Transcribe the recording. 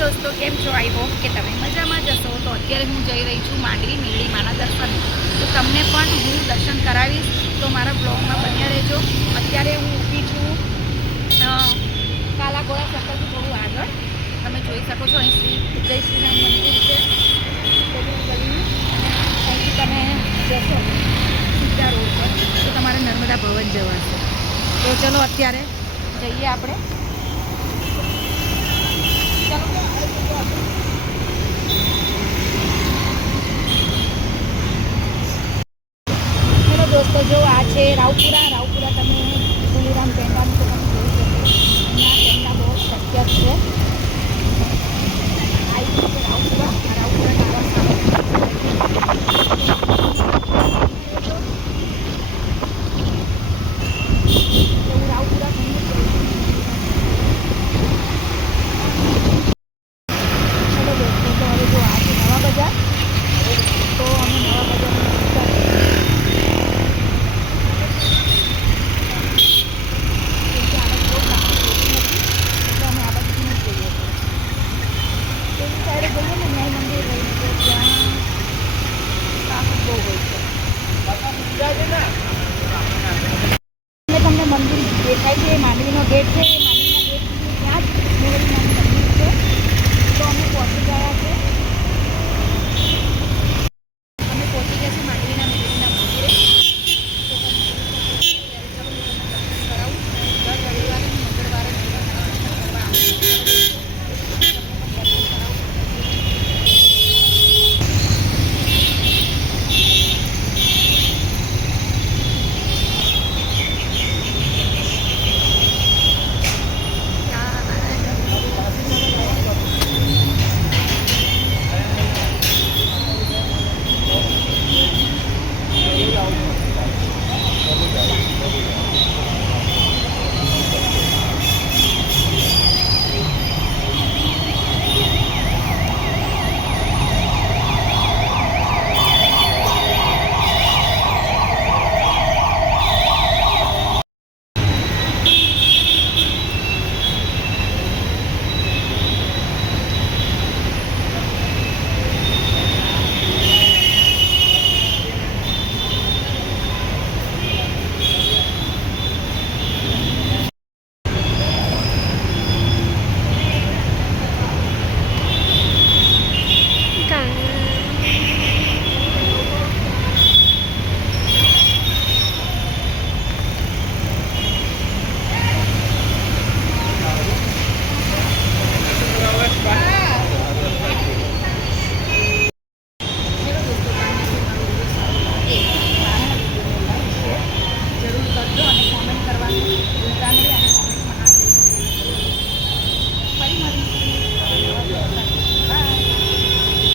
દોસ્તો, કેમ છો? આઈ હોપ કે તમે મજામાં જશો. તો અત્યારે હું જઈ રહી છું માંડવી મેળી માના દર્શન. તો તમને પણ હું દર્શન કરાવીશ, તો મારા બ્લોગમાં બન્યા રહેજો. અત્યારે હું ઊભી છું કાલાઘોડા સર્કલથી થોડું આગળ. તમે જોઈ શકો છો અહીં જય શ્રીરામ મંદિર છે. અહીંથી તમે જશો સીધા રોડ પર તો તમારે નર્મદા ભવન જવાશે. તો ચલો અત્યારે જઈએ આપણે. હેલો દોસ્તો, જો આ છે રાવપુરા